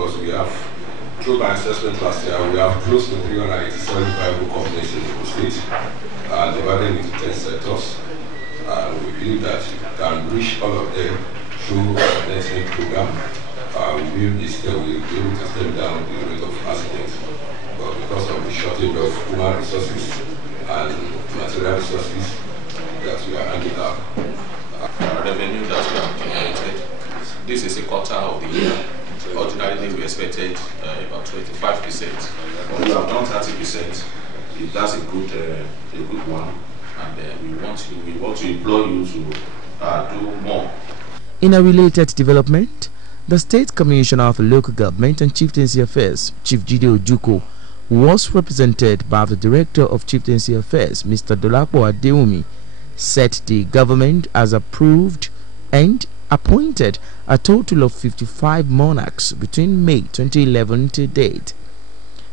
because we have, through my assessment last year, we have close to 387 viable companies in the state, divided into 10 sectors. We believe that we can reach all of them through our network program. We will be able to stem down the rate of accidents, but because of the shortage of human resources and material resources that we are handling up. Revenue that we have generated, this is a quarter of the year. Ordinarily, we expected about 25%. But we have done 30%. That's a good one, and we want to implore you to do more. In a related development, the State Commissioner for Local Government and Chieftaincy Affairs, Chief Jide Ojukwu, was represented by the Director of Chieftaincy Affairs, Mr. Dolapo Adewumi, said the government has approved and appointed a total of 55 monarchs between May 2011 to date.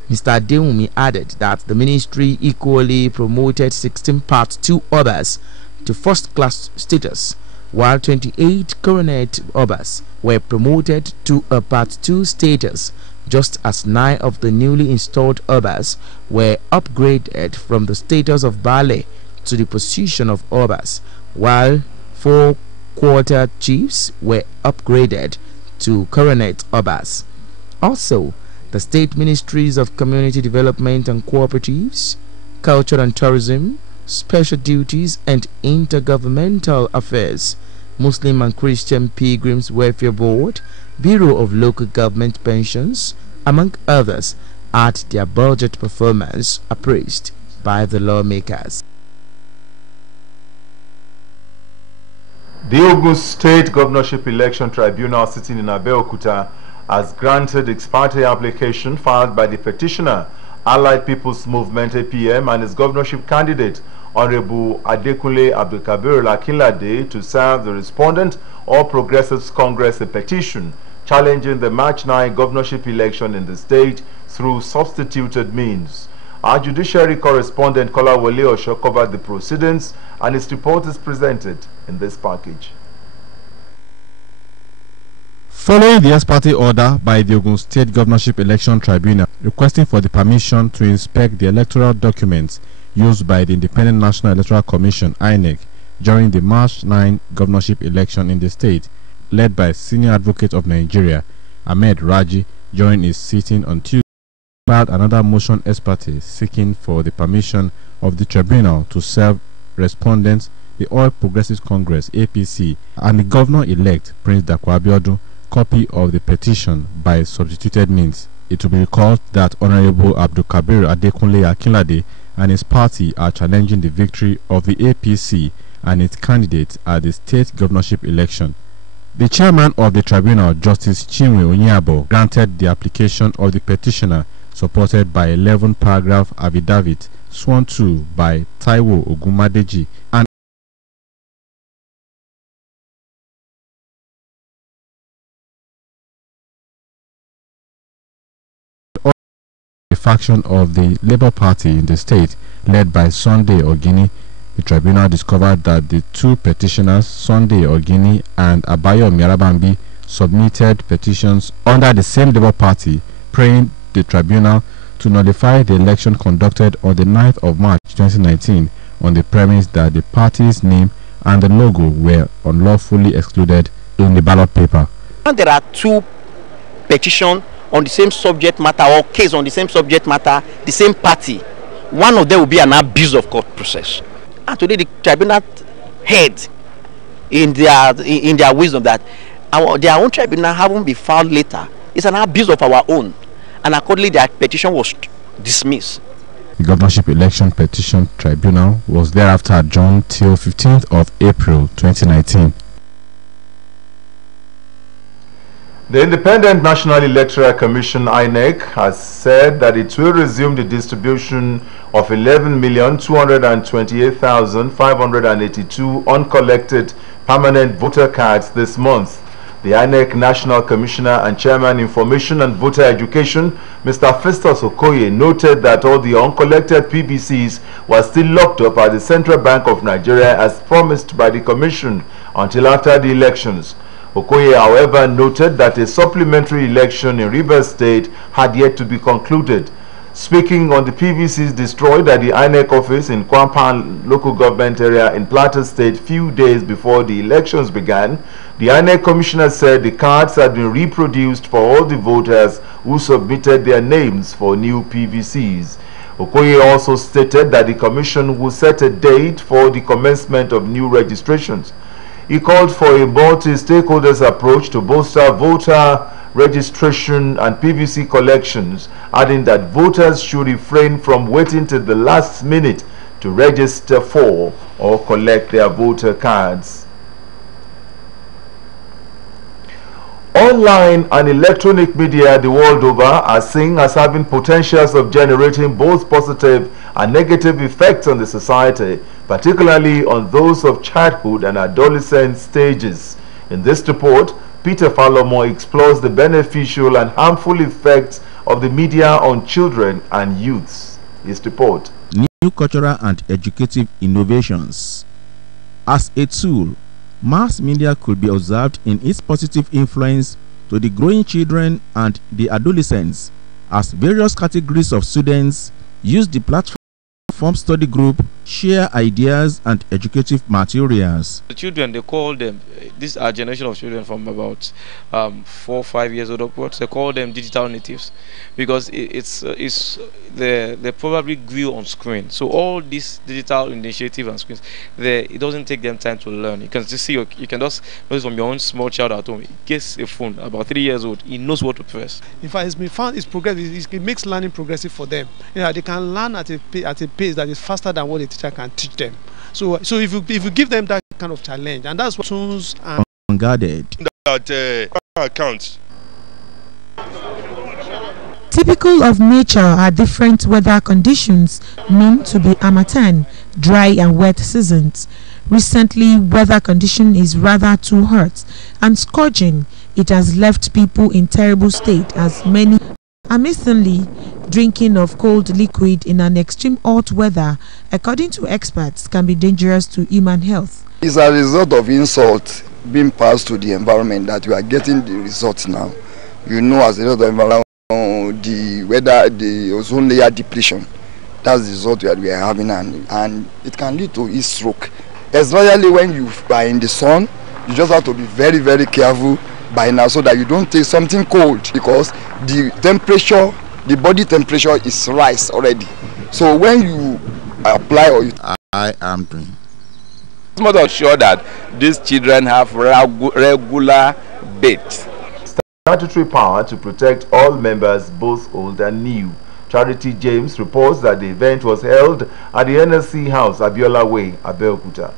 Mr. Adewumi added that the ministry equally promoted 16 Part 2 Obas to first-class status, while 28 Coronet Obas were promoted to a Part 2 status, just as 9 of the newly installed Obas were upgraded from the status of Baale to the position of Obas, while 4 quarter chiefs were upgraded to Coronet Obas. Also, the state ministries of Community Development and Cooperatives, Culture and Tourism, Special Duties and Intergovernmental Affairs, Muslim and Christian Pilgrims Welfare Board, Bureau of Local Government Pensions, among others, had their budget performance appraised by the lawmakers. The Ogun State Governorship Election Tribunal sitting in Abeokuta has granted ex parte application filed by the petitioner, Allied People's Movement APM, and its governorship candidate, Honorable Adekunle Abdulkabir Akinlade, to serve the respondent, All Progressives Congress, a petition challenging the March 9 governorship election in the state through substituted means. Our judiciary correspondent Kolawole Osho covered the proceedings, and his report is presented in this package. Following the ex parte order by the Ogun State Governorship Election Tribunal requesting for the permission to inspect the electoral documents used by the Independent National Electoral Commission (INEC) during the March 9 governorship election in the state, led by Senior Advocate of Nigeria Ahmed Raji during his sitting on Tuesday, filed another motion ex parte seeking for the permission of the tribunal to serve respondents, the All Progressives Congress (APC) and the Governor-elect Prince Dapo Abiodun copy of the petition by substituted means. It will be recalled that Honorable Abdulkabir Adekunle Akinlade and his party are challenging the victory of the APC and its candidate at the state governorship election. The chairman of the tribunal, Justice Chinwe Onyabo, granted the application of the petitioner, supported by 11-paragraph affidavit sworn to by Taiwo Ogunmadeji and a faction of the Labour Party in the state, led by Sunday Ogini. The tribunal discovered that the two petitioners, Sunday Ogini and Abayo Mirabambi, submitted petitions under the same Labour Party, praying the tribunal to nullify the election conducted on the 9th of March 2019 on the premise that the party's name and the logo were unlawfully excluded in the ballot paper. And there are two petitions on the same subject matter or case on the same subject matter, the same party. One of them will be an abuse of court process. And today the tribunal heard in their wisdom that their own tribunal haven't been filed later. It's an abuse of our own. And accordingly, their petition was dismissed. The Governorship Election Petition Tribunal was thereafter adjourned till 15th of April 2019. The Independent National Electoral Commission (INEC) has said that it will resume the distribution of 11,228,582 uncollected permanent voter cards this month. The INEC National Commissioner and Chairman Information and Voter Education, Mr. Festus Okoye, noted that all the uncollected PVCs were still locked up at the Central Bank of Nigeria as promised by the Commission until after the elections. Okoye, however, noted that a supplementary election in Rivers State had yet to be concluded. Speaking on the PVCs destroyed at the INEC office in Kwampan local government area in Plateau State few days before the elections began, the INEC commissioner said the cards had been reproduced for all the voters who submitted their names for new PVCs. Okoye also stated that the commission will set a date for the commencement of new registrations. He called for a multi-stakeholders approach to bolster voter registration and PVC collections, adding that voters should refrain from waiting till the last minute to register for or collect their voter cards. Online and electronic media the world over are seen as having potentials of generating both positive and negative effects on the society, particularly on those of childhood and adolescent stages. In this report, Peter Falomo explores the beneficial and harmful effects of the media on children and youths. His report. New cultural and educative innovations. As a tool, mass media could be observed in its positive influence to the growing children and the adolescents, as various categories of students use the platform study group, share ideas and educative materials. The children, they call them, this is our generation of children from about 4 or 5 years old upwards, they call them digital natives, because they probably grew on screen. So all this digital initiative and screens, it doesn't take them time to learn. You can just see, you can just notice from your own small child at home, he gets a phone, about 3 years old, he knows what to press. In fact, it's been found it's progressive. It makes learning progressive for them. They can learn at a pace that is faster than what a teacher can teach them. So if you give them that kind of challenge, and that's what tools and unguarded that accounts. Typical of nature are different weather conditions known to be harmattan, dry and wet seasons. Recently, weather condition is rather too hot and scorching. It has left people in terrible state, as many amazingly drinking of cold liquid in an extreme hot weather, according to experts, can be dangerous to human health. It's a result of insult being passed to the environment that we are getting the results now. You know, as a result of environment, the weather, the ozone layer depletion, that's the result that we are having, and it can lead to heat stroke. Especially when you are in the sun, you just have to be very, very careful by now so that you don't take something cold, because the temperature, the body temperature is rise already. So when you apply or I am doing. It's more sure that these children have regular baths. Statutory power to protect all members, both old and new. Charity James reports that the event was held at the NLC House, Abiola Way, Abeokuta.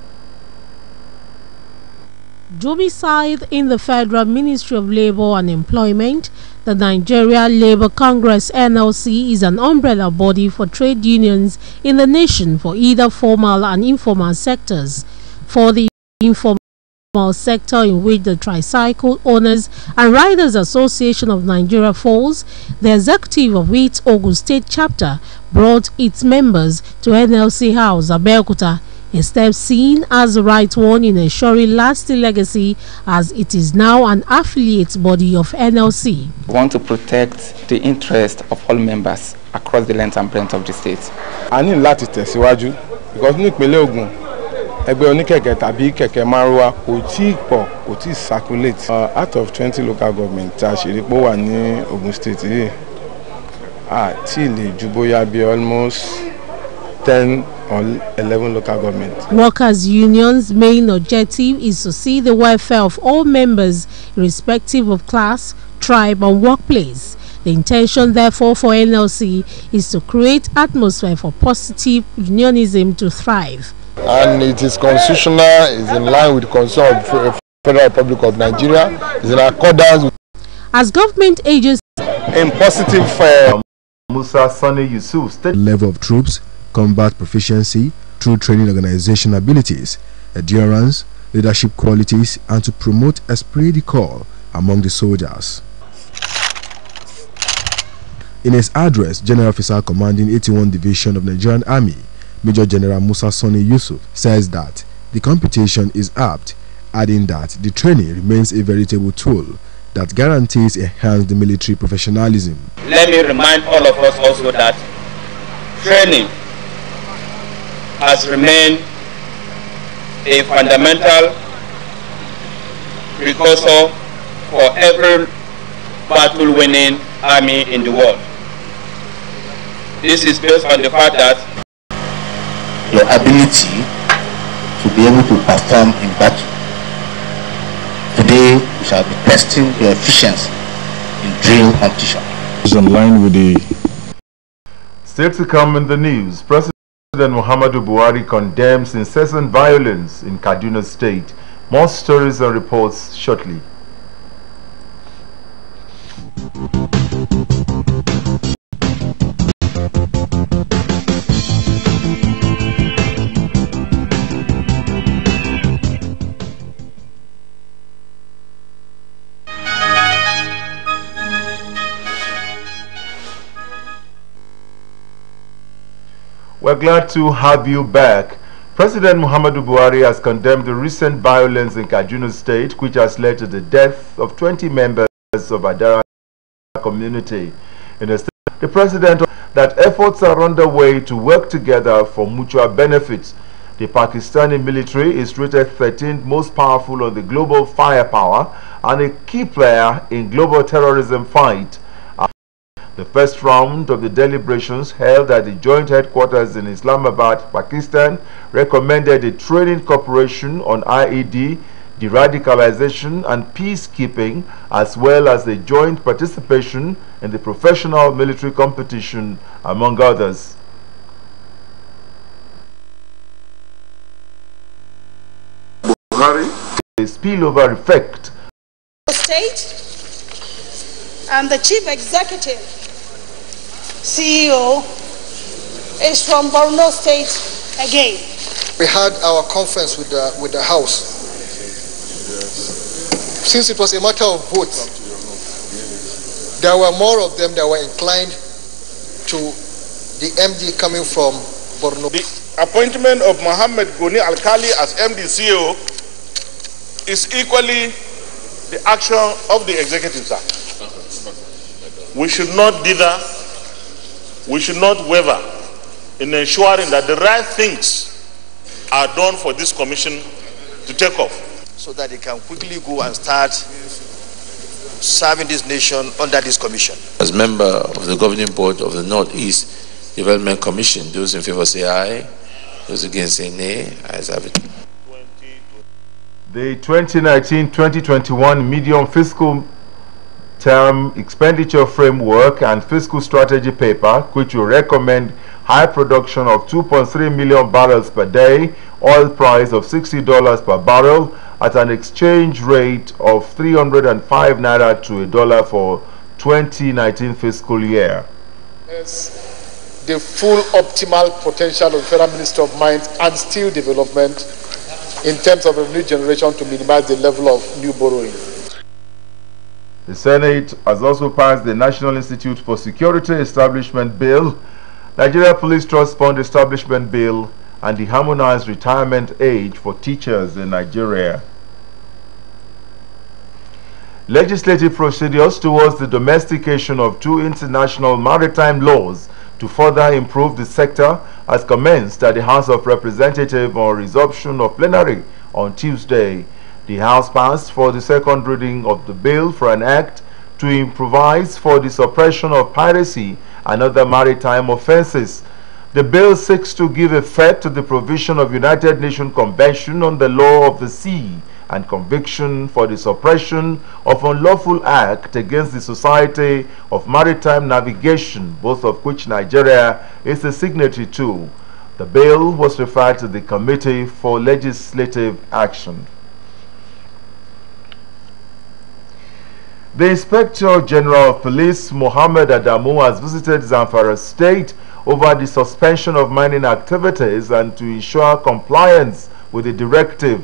Domiciled in the Federal Ministry of Labour and Employment, the Nigeria Labour Congress (NLC) is an umbrella body for trade unions in the nation for either formal and informal sectors. For the informal sector, in which the Tricycle Owners and Riders Association of Nigeria falls, the executive of its Ogun State chapter brought its members to NLC House, Abeokuta, a step seen as the right one in ensuring lasting legacy, as it is now an affiliate body of NLC. We want to protect the interest of all members across the length and breadth of the state. I need láti tẹ̀síwájú because ní ìpínlẹ̀ Ògùn ẹgbẹ́ oníkẹ̀kẹ́ tàbí kẹ̀kẹ́ márúwá kò tí pọ̀, kò tí circulate. Out of 20 local government tá a ṣe rí pé ó wà ní Ogun State yìí, àti lè ju bóyá bí almost 10 or 11 local governments. Workers' unions' main objective is to see the welfare of all members, irrespective of class, tribe, and workplace. The intention, therefore, for NLC is to create atmosphere for positive unionism to thrive. And it is constitutional, is in line with the Constitution of the Federal Republic of Nigeria, is in accordance with. As government agencies in positive Musa Sani Yusuf state level of troops, combat proficiency through training organization abilities, endurance, leadership qualities, and to promote esprit de corps among the soldiers. In his address, General Officer Commanding 81 Division of Nigerian Army, Major General Musa Sani Yusuf, says that the competition is apt adding that the training remains a veritable tool that guarantees enhanced military professionalism. Let me remind all of us also that training has remained a fundamental precursor for every battle-winning army in the world. This is based on the fact that your ability to be able to perform in battle. Today, we shall be testing your efficiency in drill competition. In line with the still to come in the news, President Muhammadu Buhari condemns incessant violence in Kaduna State. More stories and reports shortly. We're glad to have you back. President Muhammadu Buhari has condemned the recent violence in Kaduna State, which has led to the death of 20 members of Adara community. In a statement, the president said that efforts are underway to work together for mutual benefits. The Pakistani military is rated 13th most powerful on the global firepower and a key player in global terrorism fight. The first round of the deliberations held at the joint headquarters in Islamabad, Pakistan, recommended a training cooperation on IED, de-radicalization and peacekeeping, as well as a joint participation in the professional military competition, among others. Buhari, a spillover effect. State and the chief executive CEO is from Borno State again. We had our conference with the House. Since it was a matter of vote, there were more of them that were inclined to the MD coming from Borno. The appointment of Mohammed Goni Alkali as MD CEO is equally the action of the executive, sir. We should not dither. We should not waver in ensuring that the right things are done for this commission to take off. So that they can quickly go and start serving this nation under this commission. As member of the governing board of the Northeast Development Commission, those in favor say aye, those against say nay. Ayes have it. The 2019-2021 medium fiscal term expenditure framework and fiscal strategy paper, which will recommend high production of 2.3 million barrels per day, oil price of $60 per barrel at an exchange rate of 305 naira to $1 for 2019 fiscal year. Yes, the full optimal potential of the Federal Ministry of Mines and Steel Development in terms of revenue generation to minimize the level of new borrowing. The Senate has also passed the National Institute for Security Establishment Bill, Nigeria Police Trust Fund Establishment Bill, and the harmonized retirement age for teachers in Nigeria. Legislative procedures towards the domestication of two international maritime laws to further improve the sector has commenced at the House of Representatives on resumption of plenary on Tuesday. The House passed for the second reading of the bill for an act to improvise for the suppression of piracy and other maritime offenses. The bill seeks to give effect to the provision of United Nations Convention on the Law of the Sea and conviction for the suppression of unlawful act against the Society of Maritime Navigation, both of which Nigeria is a signatory to. The bill was referred to the Committee for Legislative Action. The Inspector General of Police, Mohammed Adamu, has visited Zamfara State over the suspension of mining activities and to ensure compliance with the directive.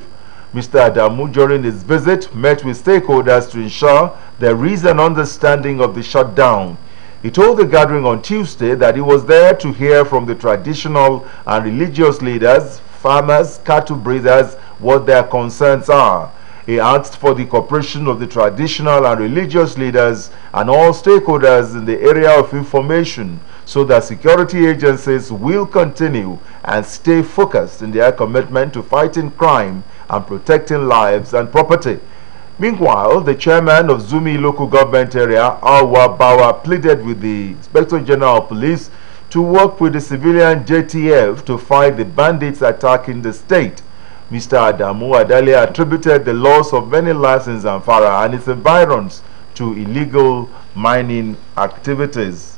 Mr. Adamu, during his visit, met with stakeholders to ensure there is an understanding of the shutdown. He told the gathering on Tuesday that he was there to hear from the traditional and religious leaders, farmers, cattle breeders, what their concerns are. He asked for the cooperation of the traditional and religious leaders and all stakeholders in the area of information so that security agencies will continue and stay focused in their commitment to fighting crime and protecting lives and property. Meanwhile, the chairman of Zumi local government area, Awa Bawa, pleaded with the Inspector General of Police to work with the civilian JTF to fight the bandits attacking the state. Mr. Adamu Adale attributed the loss of many lives in Zamfara and its environs to illegal mining activities.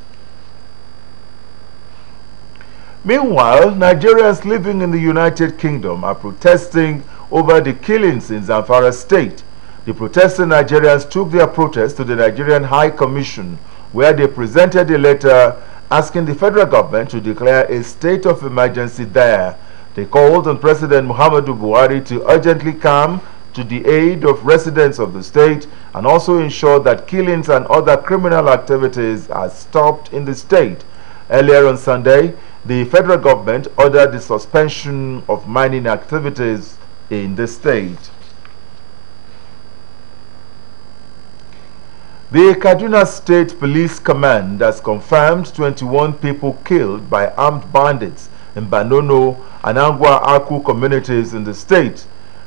Meanwhile, Nigerians living in the United Kingdom are protesting over the killings in Zamfara state. The protesting Nigerians took their protest to the Nigerian High Commission, where they presented a letter asking the federal government to declare a state of emergency there. They called on President Muhammadu Buhari to urgently come to the aid of residents of the state and also ensure that killings and other criminal activities are stopped in the state. Earlier on Sunday, the federal government ordered the suspension of mining activities in the state. The Kaduna State Police Command has confirmed 21 people killed by armed bandits in Banono and Angwa Aku communities in the state.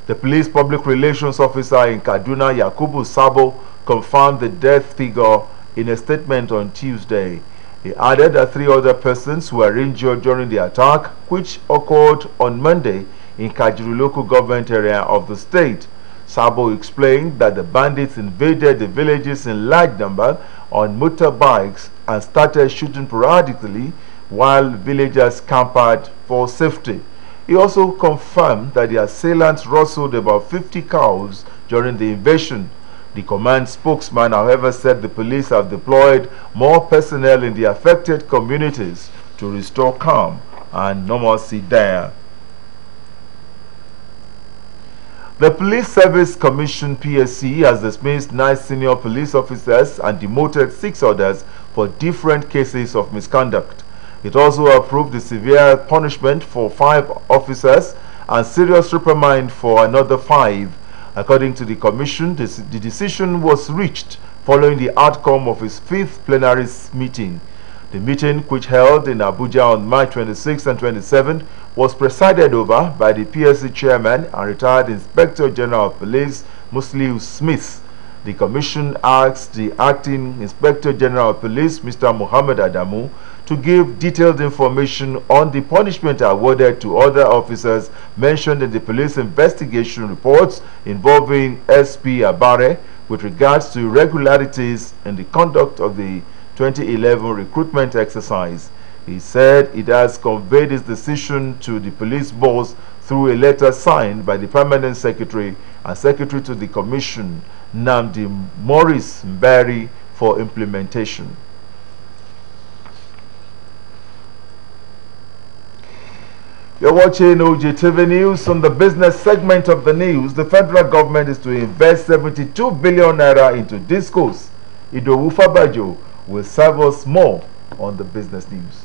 The police public relations officer in Kaduna, Yakubu Sabo, confirmed the death figure in a statement on Tuesday. He added that 3 other persons were injured during the attack, which occurred on Monday in Kajuru local government area of the state. Sabo explained that the bandits invaded the villages in large number on motorbikes and started shooting sporadically while villagers camped for safety. He also confirmed that the assailants rustled about 50 cows during the invasion. The command spokesman, however, said the police have deployed more personnel in the affected communities to restore calm and normalcy there. The Police Service Commission PSC has dismissed 9 senior police officers and demoted 6 others for different cases of misconduct. It also approved the severe punishment for 5 officers and serious reprimand for another 5. According to the Commission, the decision was reached following the outcome of its 5th plenary meeting. The meeting, which held in Abuja on March 26 and 27, was presided over by the PSC chairman and retired Inspector General of Police, Musliu Smith. The Commission asked the acting Inspector General of Police, Mr. Muhammad Adamu, to give detailed information on the punishment awarded to other officers mentioned in the police investigation reports involving SP Abare with regards to irregularities in the conduct of the 2011 recruitment exercise. He said it has conveyed its decision to the police boss through a letter signed by the Permanent Secretary and Secretary to the Commission, Namdi Morris Mbari, for implementation. You're watching OGTV News. On the business segment of the news, the federal government is to invest 72 billion naira into discos. Idowu Fabajo will serve us more on the business news.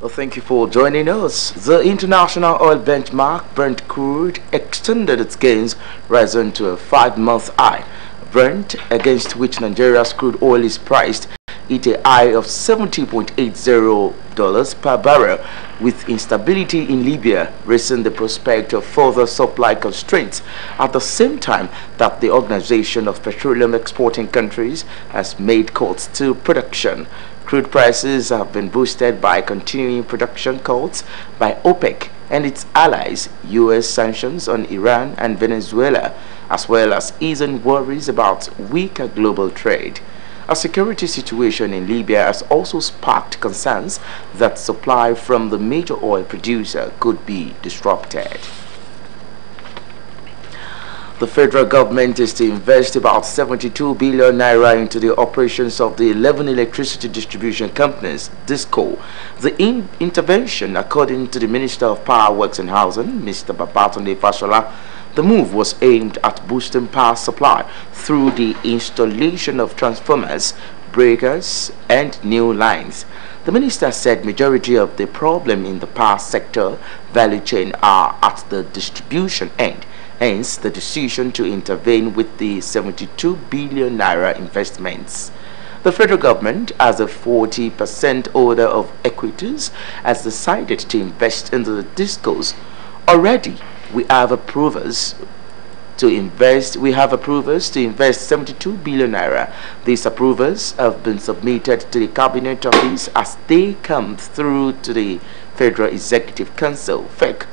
Well, thank you for joining us. The international oil benchmark, Brent crude, extended its gains, rising to a 5-month high. Brent, against which Nigeria's crude oil is priced, hit a high of $70.80 per barrel, with instability in Libya raising the prospect of further supply constraints at the same time that the Organization of Petroleum Exporting Countries has made cuts to production. Crude prices have been boosted by continuing production cuts by OPEC and its allies, U.S. sanctions on Iran and Venezuela, as well as easing worries about weaker global trade. A security situation in Libya has also sparked concerns that supply from the major oil producer could be disrupted. The federal government is to invest about 72 billion naira into the operations of the 11 electricity distribution companies, DISCO. The intervention, according to the Minister of Power, Works and Housing, Mr. Babatunde Fashola, The move was aimed at boosting power supply through the installation of transformers, breakers, and new lines. The minister said majority of the problem in the power sector value chain are at the distribution end, hence the decision to intervene with the 72 billion naira investments. The federal government, as a 40% holder of equities, has decided to invest into the discos. Already, we have approvers to invest 72 billion naira. These approvals have been submitted to the Cabinet Office as they come through to the Federal Executive Council, FEC.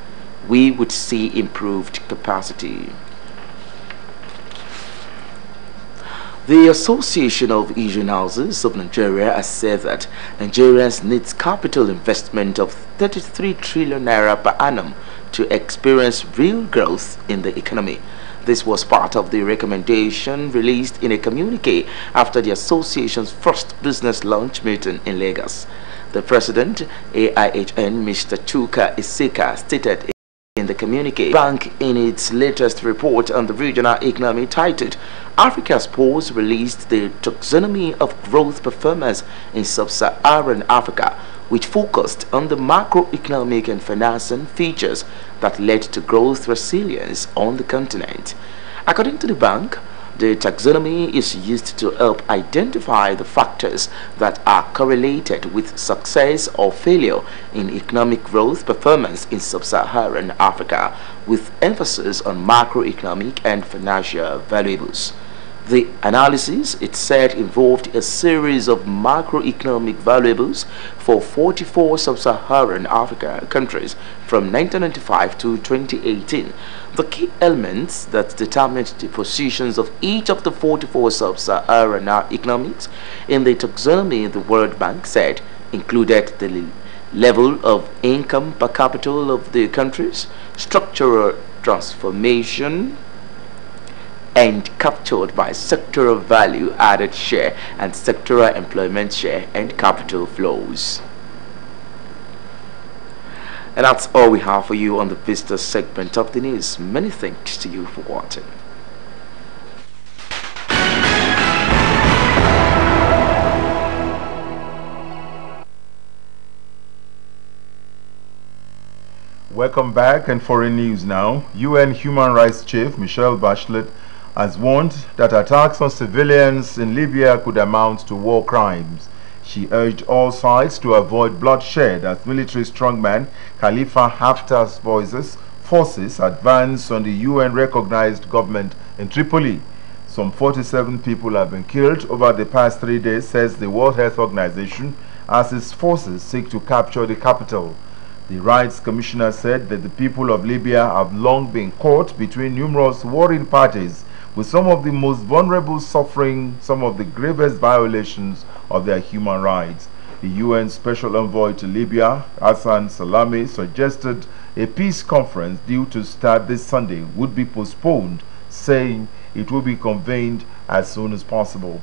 We would see improved capacity. The Association of Asian Houses of Nigeria has said that Nigerians need capital investment of 33 trillion naira per annum to experience real growth in the economy. This was part of the recommendation released in a communique after the association's first business launch meeting in Lagos. The president, AIHN, Mr. Chuka Iseka, stated in the communique, Bank in its latest report on the regional economy titled Africa's Polls released the taxonomy of growth performance in sub-Saharan Africa, which focused on the macroeconomic and financing features that led to growth resilience on the continent. According to the bank, the taxonomy is used to help identify the factors that are correlated with success or failure in economic growth performance in sub-Saharan Africa, with emphasis on macroeconomic and financial variables. The analysis, it said, involved a series of macroeconomic variables for 44 sub-Saharan Africa countries from 1995 to 2018. The key elements that determined the positions of each of the 44 sub-Saharan economies in the taxonomy, the World Bank said, included the level of income per capita of the countries, structural transformation, and captured by sectoral value added share and sectoral employment share and capital flows. And that's all we have for you on the business segment of the news. Many thanks to you for watching. Welcome back, and foreign news now. UN Human Rights Chief Michelle Bachelet has warned that attacks on civilians in Libya could amount to war crimes. She urged all sides to avoid bloodshed as military strongman Khalifa Haftar's forces advance on the UN-recognized government in Tripoli. Some 47 people have been killed over the past 3 days, says the World Health Organization, as its forces seek to capture the capital. The Rights Commissioner said that the people of Libya have long been caught between numerous warring parties, with some of the most vulnerable suffering some of the gravest violations of their human rights. The UN Special Envoy to Libya, Hassan Salami, suggested a peace conference due to start this Sunday would be postponed, saying it will be convened as soon as possible.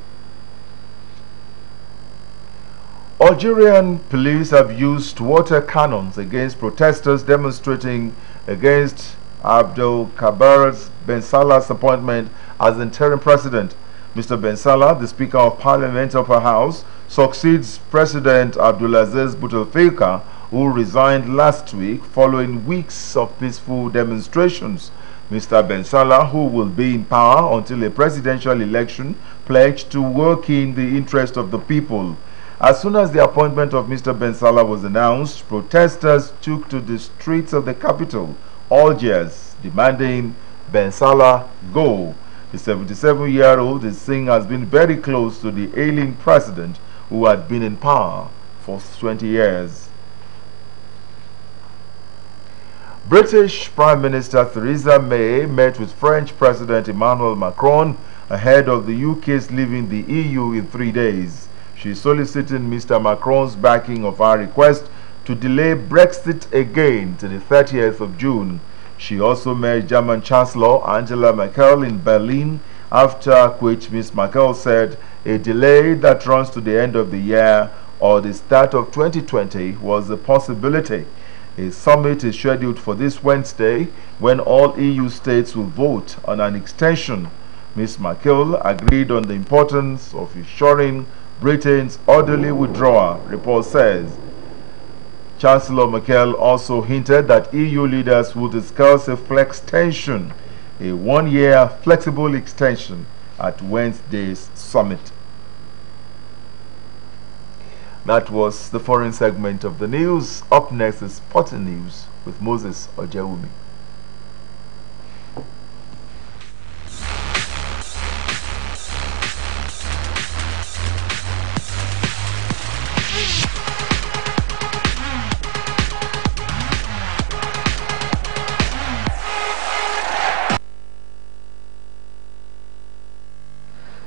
Algerian police have used water cannons against protesters demonstrating against Abdel Kader Ben Salah's appointment as interim president. Mr. Ben Salah, the Speaker of Parliament Upper House, succeeds President Abdulaziz Bouteflika, who resigned last week following weeks of peaceful demonstrations. Mr. Ben Salah, who will be in power until a presidential election, pledged to work in the interest of the people. As soon as the appointment of Mr. Ben Salah was announced, protesters took to the streets of the capital, Algiers, demanding Ben Salah go. The 77-year-old is seen has been very close to the ailing president who had been in power for 20 years. British Prime Minister Theresa May met with French President Emmanuel Macron ahead of the UK's leaving the EU in 3 days. She is soliciting Mr. Macron's backing of her request to delay Brexit again to the 30th of June. She also met German Chancellor Angela Merkel in Berlin, after which Ms. Merkel said a delay that runs to the end of the year or the start of 2020 was a possibility. A summit is scheduled for this Wednesday when all EU states will vote on an extension. Ms. Merkel agreed on the importance of ensuring Britain's orderly withdrawal, report says. Chancellor Merkel also hinted that EU leaders will discuss a flextension, a one-year flexible extension, at Wednesday's summit. That was the foreign segment of the news. Up next is Sporting News with Moses Ojewumi.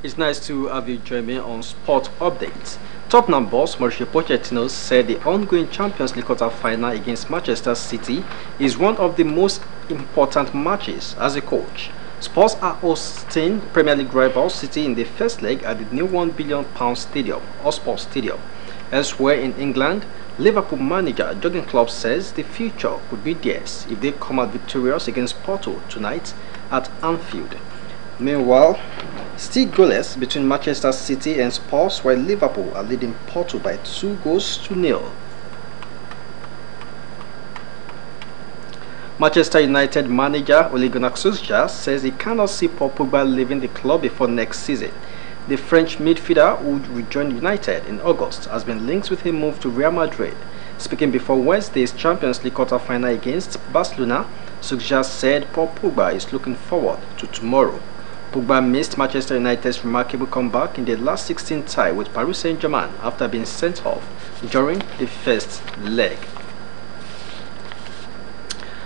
It's nice to have you join me on Sport Updates. Tottenham boss Mauricio Pochettino said the ongoing Champions League quarter-final against Manchester City is one of the most important matches as a coach. Spurs are hosting Premier League rival City in the first leg at the new £1 billion stadium, Hotspur Stadium. Elsewhere in England, Liverpool manager Jurgen Klopp says the future could be theirs if they come out victorious against Porto tonight at Anfield. Meanwhile, still goalless between Manchester City and Spurs, while Liverpool are leading Porto by 2-0. Manchester United manager Ole Gunnar Solskjaer says he cannot see Paul Pogba leaving the club before next season. The French midfielder, who would rejoin United in August, has been linked with a move to Real Madrid. Speaking before Wednesday's Champions League quarter-final against Barcelona, Solskjaer said Paul Pogba is looking forward to tomorrow. Pogba missed Manchester United's remarkable comeback in the last 16 tie with Paris Saint-Germain after being sent off during the first leg.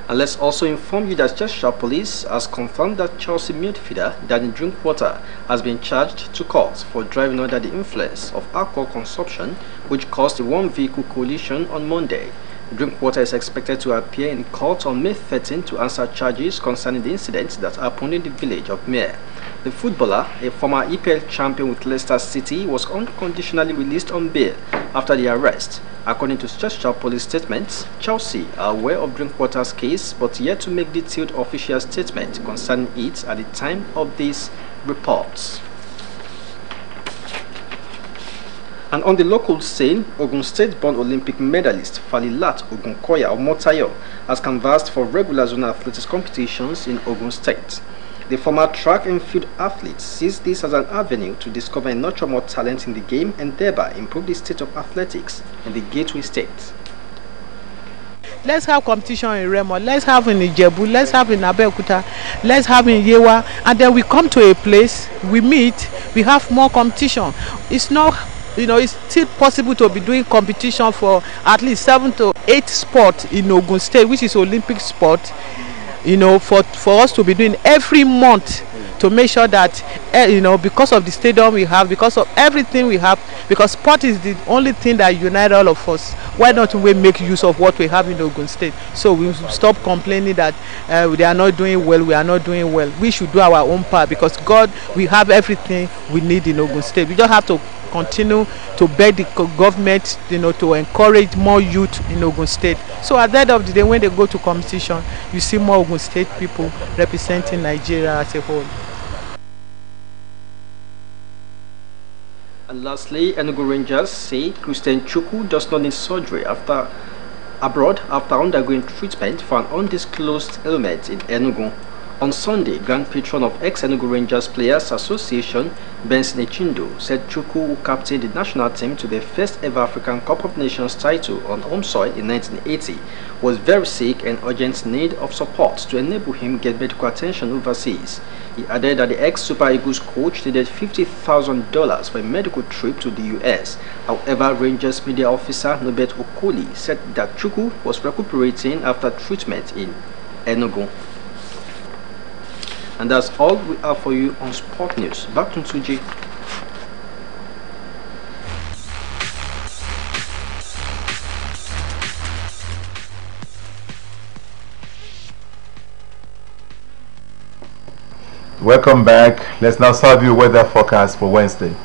And let's also inform you that Cheshire Police has confirmed that Chelsea midfielder Danny Drinkwater has been charged to court for driving under the influence of alcohol consumption, which caused a one-vehicle collision on Monday. Drinkwater is expected to appear in court on May 13 to answer charges concerning the incident that happened in the village of Mere. The footballer, a former EPL champion with Leicester City, was unconditionally released on bail after the arrest. According to Cheshire Police statements, Chelsea are aware of Drinkwater's case but yet to make detailed official statement concerning it at the time of these reports. And on the local scene, Ogun State-born Olympic medalist Falilat Ogunkoya of Motayo has canvassed for regular zonal athletics competitions in Ogun State. The former track and field athlete sees this as an avenue to discover and nurture more talent in the game and thereby improve the state of athletics in the Gateway State. Let's have competition in Remo, let's have in Ijebu, let's have in Abeokuta, let's have in Yewa, and then we come to a place, we meet, we have more competition. It's not, it's still possible to be doing competition for at least 7 to 8 sports in Ogun State, which is Olympic sport. For us to be doing every month to make sure that, because of the stadium we have, because of everything we have, because sport is the only thing that unites all of us. Why not we make use of what we have in Ogun State? So we stop complaining that they are not doing well, we are not doing well. We should do our own part because we have everything we need in Ogun State. We just have to continue to beg the government, to encourage more youth in Ogun State. So at the end of the day, when they go to competition, you see more Ogun State people representing Nigeria as a whole. And lastly, Enugu Rangers say Christian Chukwu does not need surgery abroad after undergoing treatment for an undisclosed ailment in Enugu. On Sunday, Grand Patron of ex-Enugu Rangers Players Association, Benson Echindo, said Chukwu, who captained the national team to their first ever African Cup of Nations title on home soil in 1980, was very sick and urgent need of support to enable him get medical attention overseas. He added that the ex-Super Eagles coach needed $50,000 for a medical trip to the US. However, Rangers media officer Nobet Okoli said that Chukwu was recuperating after treatment in Enugu. And that's all we have for you on Sport News. Back to Suji. Welcome back. Let's now serve you weather forecast for Wednesday.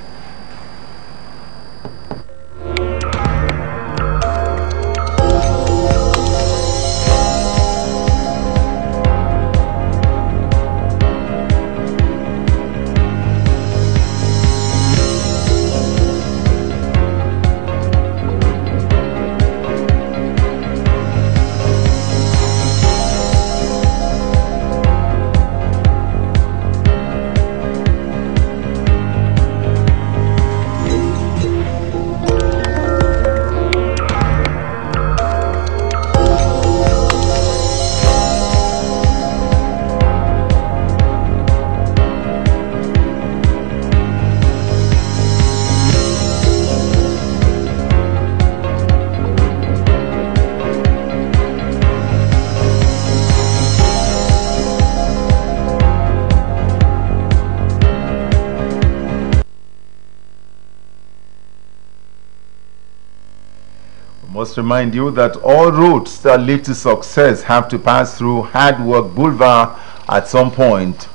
must remind you that all roads that lead to success have to pass through Hard Work Boulevard at some point.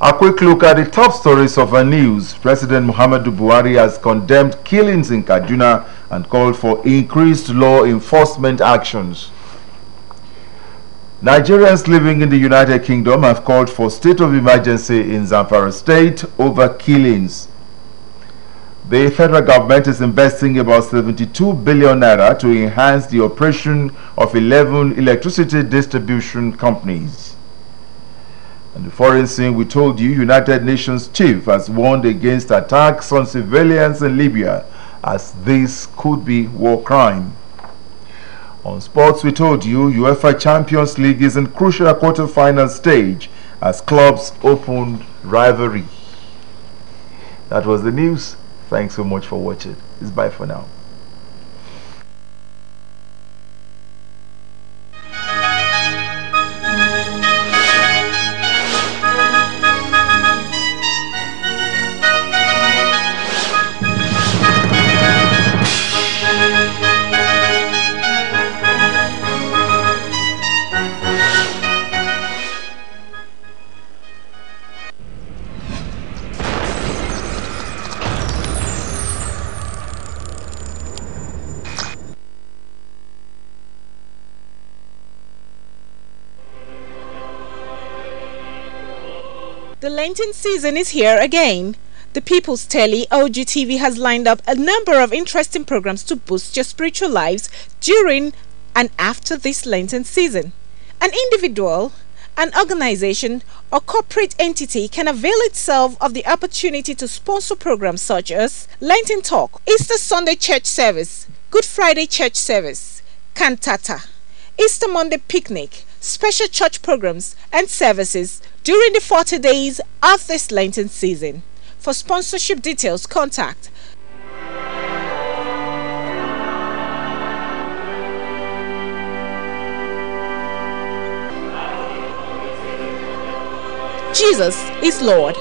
A quick look at the top stories of our news. President Muhammadu Buhari has condemned killings in Kaduna and called for increased law enforcement actions. Nigerians living in the United Kingdom have called for state of emergency in Zamfara State over killings. The federal government is investing about 72 billion naira to enhance the operation of 11 electricity distribution companies. And the foreign scene, we told you, United Nations chief has warned against attacks on civilians in Libya, as this could be war crime. On sports, we told you UEFA Champions League is in crucial quarter-final stage as clubs open rivalry. That was the news. Thanks so much for watching. It's bye for now. The Lenten season is here again. The People's Telly OGTV has lined up a number of interesting programs to boost your spiritual lives during and after this Lenten season. An individual, an organization, or corporate entity can avail itself of the opportunity to sponsor programs such as Lenten Talk, Easter Sunday Church Service, Good Friday Church Service, Cantata, Easter Monday Picnic, special church programs and services during the 40 days of this Lenten season. For sponsorship details, contact Jesus is Lord.